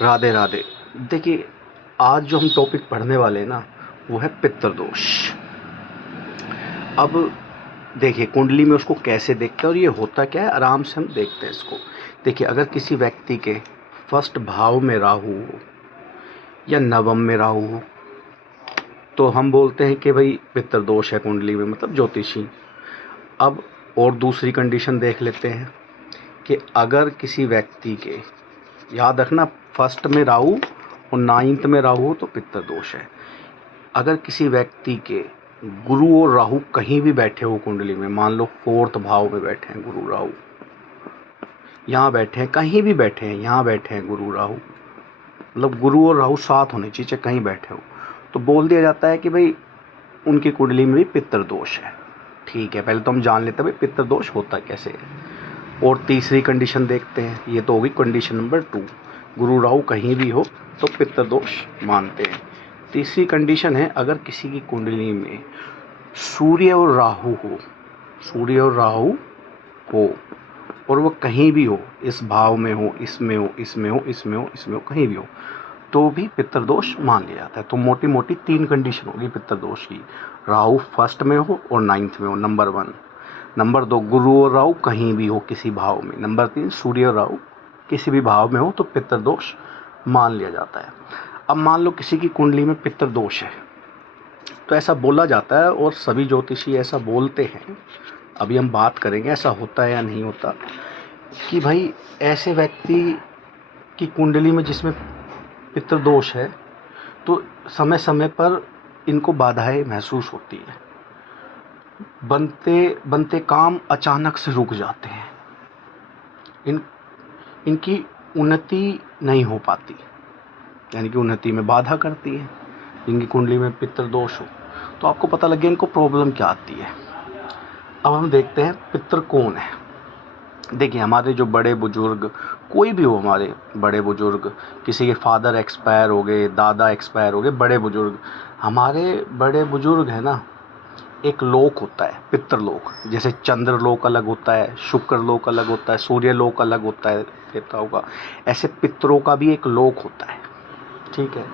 राधे राधे। देखिए, आज जो हम टॉपिक पढ़ने वाले हैं ना, वो है पितृदोष। अब देखिए, कुंडली में उसको कैसे देखते हैं और ये होता क्या है, आराम से हम देखते हैं इसको। देखिए, अगर किसी व्यक्ति के फर्स्ट भाव में राहु हो या नवम में राहु हो, तो हम बोलते हैं कि भाई पितृदोष है कुंडली में, मतलब ज्योतिषी। अब और दूसरी कंडीशन देख लेते हैं कि अगर किसी व्यक्ति के, याद रखना, फर्स्ट में राहु और नाइन्थ में राहु हो तो पितृदोष है। अगर किसी व्यक्ति के गुरु और राहु कहीं भी बैठे हो कुंडली में, मान लो फोर्थ भाव में बैठे हैं गुरु राहु, यहाँ बैठे हैं, कहीं भी बैठे हैं, यहाँ बैठे हैं गुरु राहु, मतलब गुरु और राहु साथ होने चाहिए, कहीं बैठे हो, तो बोल दिया जाता है कि भाई उनकी कुंडली में भी पितृदोष है। ठीक है, पहले तो हम जान लेते हैं भाई पितृदोष होता कैसे है। और तीसरी कंडीशन देखते हैं, ये तो होगी कंडीशन नंबर 2, गुरु राहु कहीं भी हो तो पितृदोष मानते हैं। तीसरी कंडीशन है, अगर किसी की कुंडली में सूर्य और राहु हो, सूर्य और राहु हो और वो कहीं भी हो, इस भाव में हो, इसमें हो, इसमें हो, इसमें हो, इसमें हो, कहीं भी हो, तो भी पितृदोष मान लिया जाता है। तो मोटी मोटी 3 कंडीशन होगी पितृदोष की, राहु फर्स्ट में हो और नाइन्थ में हो, नंबर 1। नंबर 2, गुरु और राहु कहीं भी हो किसी भाव में। नंबर 3, सूर्य और राहु किसी भी भाव में हो तो पितृदोष मान लिया जाता है। अब मान लो किसी की कुंडली में पितृदोष है, तो ऐसा बोला जाता है और सभी ज्योतिषी ऐसा बोलते हैं, अभी हम बात करेंगे ऐसा होता है या नहीं होता, कि भाई ऐसे व्यक्ति की कुंडली में जिसमें पितृदोष है तो समय समय पर इनको बाधाएं महसूस होती है, बनते बनते काम अचानक से रुक जाते हैं, इनकी उन्नति नहीं हो पाती, यानी कि उन्नति में बाधा करती है। इनकी कुंडली में पितृदोष हो तो आपको पता लग गया इनको प्रॉब्लम क्या आती है। अब हम देखते हैं पितृ कौन है। देखिए, हमारे जो बड़े बुजुर्ग, कोई भी हो, हमारे बड़े बुजुर्ग, किसी के फादर एक्सपायर हो गए, दादा एक्सपायर हो गए, बड़े बुजुर्ग, हमारे बड़े बुजुर्ग है ना, एक लोक होता है पितृलोक। जैसे चंद्र लोक अलग होता है, शुक्र लोक अलग होता है, सूर्य लोक अलग होता है देवताओं का, ऐसे पितरों का भी एक लोक होता है। ठीक है,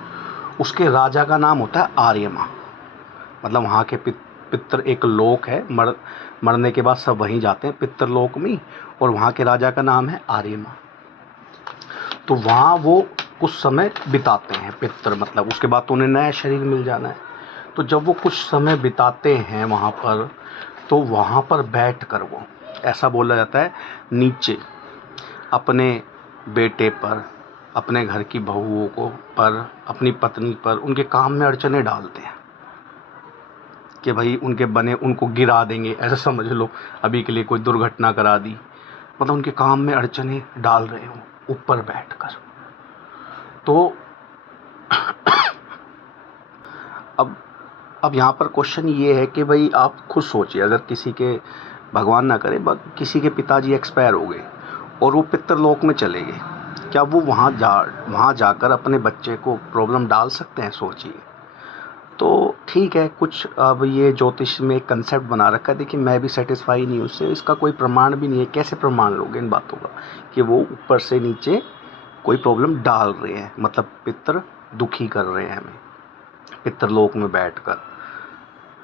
उसके राजा का नाम होता है आर्यमा, मतलब वहाँ के पितर एक लोक है, मरने के बाद सब वहीं जाते हैं पितृलोक में, और वहाँ के राजा का नाम है आर्यमा। तो वहाँ वो कुछ समय बिताते हैं पितर, मतलब उसके बाद तो उन्हें नया शरीर मिल जाना है। तो जब वो कुछ समय बिताते हैं वहाँ पर, तो वहाँ पर बैठ कर वो, ऐसा बोला जाता है, नीचे अपने बेटे पर, अपने घर की बहुओं को पर, अपनी पत्नी पर, उनके काम में अड़चने डालते हैं कि भाई उनके बने उनको गिरा देंगे, ऐसा समझ लो, अभी के लिए कोई दुर्घटना करा दी, मतलब उनके काम में अड़चने डाल रहे हो ऊपर बैठकर। तो अब यहाँ पर क्वेश्चन ये है कि भाई आप खुद सोचिए, अगर किसी के, भगवान ना करे, किसी के पिताजी एक्सपायर हो गए और वो पितृलोक में चले गए, क्या वो वहाँ जाकर अपने बच्चे को प्रॉब्लम डाल सकते हैं? सोचिए। तो ठीक है, कुछ अब ये ज्योतिष में एक कंसेप्ट बना रखा है। देखिए, मैं भी सेटिस्फाई नहीं उससे, इसका कोई प्रमाण भी नहीं है। कैसे प्रमाण लोगे इन बातों का कि वो ऊपर से नीचे कोई प्रॉब्लम डाल रहे हैं, मतलब पितर दुखी कर रहे हैं हमें पितृलोक में बैठकर,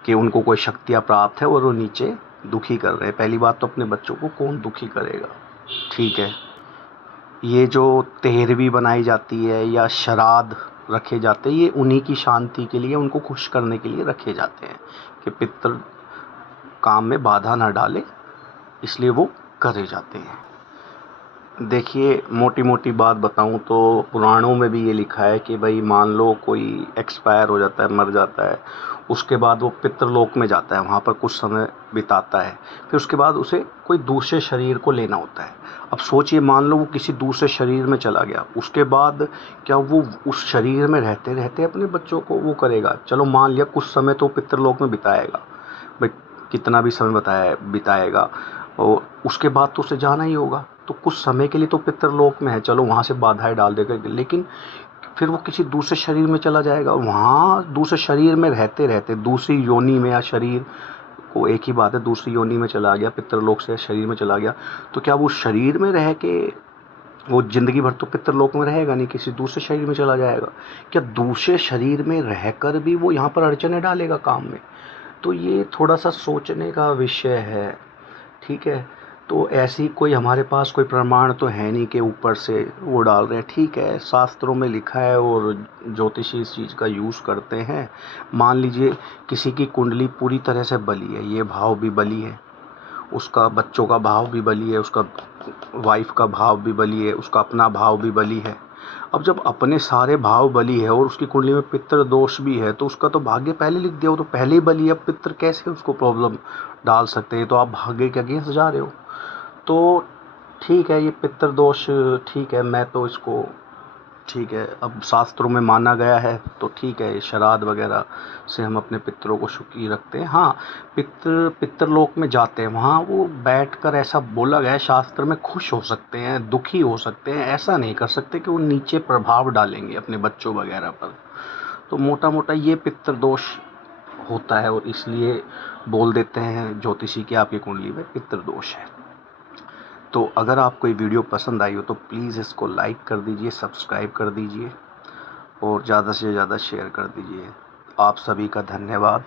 कि उनको कोई शक्तियाँ प्राप्त है और वो नीचे दुखी कर रहे हैं। पहली बात तो अपने बच्चों को कौन दुखी करेगा? ठीक है, ये जो तेहरवी बनाई जाती है या श्राद्ध रखे जाते हैं, ये उन्हीं की शांति के लिए, उनको खुश करने के लिए रखे जाते हैं कि पितृ काम में बाधा ना डाले, इसलिए वो करे जाते हैं। देखिए, मोटी मोटी बात बताऊं तो पुराणों में भी ये लिखा है कि भाई मान लो कोई एक्सपायर हो जाता है, मर जाता है, उसके बाद वो पितृलोक में जाता है, वहाँ पर कुछ समय बिताता है, फिर उसके बाद उसे कोई दूसरे शरीर को लेना होता है। अब सोचिए, मान लो वो किसी दूसरे शरीर में चला गया, उसके बाद क्या वो उस शरीर में रहते रहते अपने बच्चों को वो करेगा? चलो मान लिया कुछ समय तो पितृलोक में बिताएगा, बट कितना भी समय बिताएगा, और उसके बाद तो उसे जाना ही होगा। तो कुछ समय के लिए तो पितृलोक में है, चलो वहाँ से बाधाएं डाल देगा, लेकिन फिर वो किसी दूसरे शरीर में चला जाएगा, वहाँ दूसरे शरीर में रहते रहते, दूसरी योनि में, या शरीर को एक ही बात है, दूसरी योनि में चला गया, पितृलोक से शरीर में चला गया, तो क्या वो शरीर में रह के वो ज़िंदगी भर तो पितृलोक में रहेगा नहीं, किसी दूसरे शरीर में चला जाएगा। क्या दूसरे शरीर में रहकर भी वो यहाँ पर अड़चनें डालेगा काम में? तो ये थोड़ा-सा सोचने का विषय है, ठीक है? तो ऐसी कोई हमारे पास कोई प्रमाण तो है नहीं कि ऊपर से वो डाल रहे हैं, ठीक है, शास्त्रों में लिखा है और ज्योतिषी इस चीज़ का यूज़ करते हैं। मान लीजिए किसी की कुंडली पूरी तरह से बली है, ये भाव भी बली है, उसका बच्चों का भाव भी बली है, उसका वाइफ का भाव भी बली है, उसका अपना भाव भी बली है। अब जब अपने सारे भाव बली है और उसकी कुंडली में पितृ दोष भी है, तो उसका तो भाग्य पहले लिख दिया, वो तो पहले ही बली है, अब पितृ कैसे उसको प्रॉब्लम डाल सकते हैं? तो आप भाग्य के अगेंस्ट जा रहे हो। तो ठीक है, ये पितृ दोष, ठीक है, मैं तो इसको, ठीक है, अब शास्त्रों में माना गया है तो ठीक है, श्राद्ध वगैरह से हम अपने पितरों को सुखी रखते हैं। हाँ, पितृलोक में जाते हैं, वहाँ वो बैठकर, ऐसा बोला गया है शास्त्र में, खुश हो सकते हैं, दुखी हो सकते हैं, ऐसा नहीं कर सकते कि वो नीचे प्रभाव डालेंगे अपने बच्चों वगैरह पर। तो मोटा मोटा ये पितृदोष होता है और इसलिए बोल देते हैं ज्योतिषी कि आपकी कुंडली में पितृदोष है। तो अगर आपको ये वीडियो पसंद आई हो तो प्लीज़ इसको लाइक कर दीजिए, सब्सक्राइब कर दीजिए और ज़्यादा से ज़्यादा शेयर कर दीजिए। आप सभी का धन्यवाद।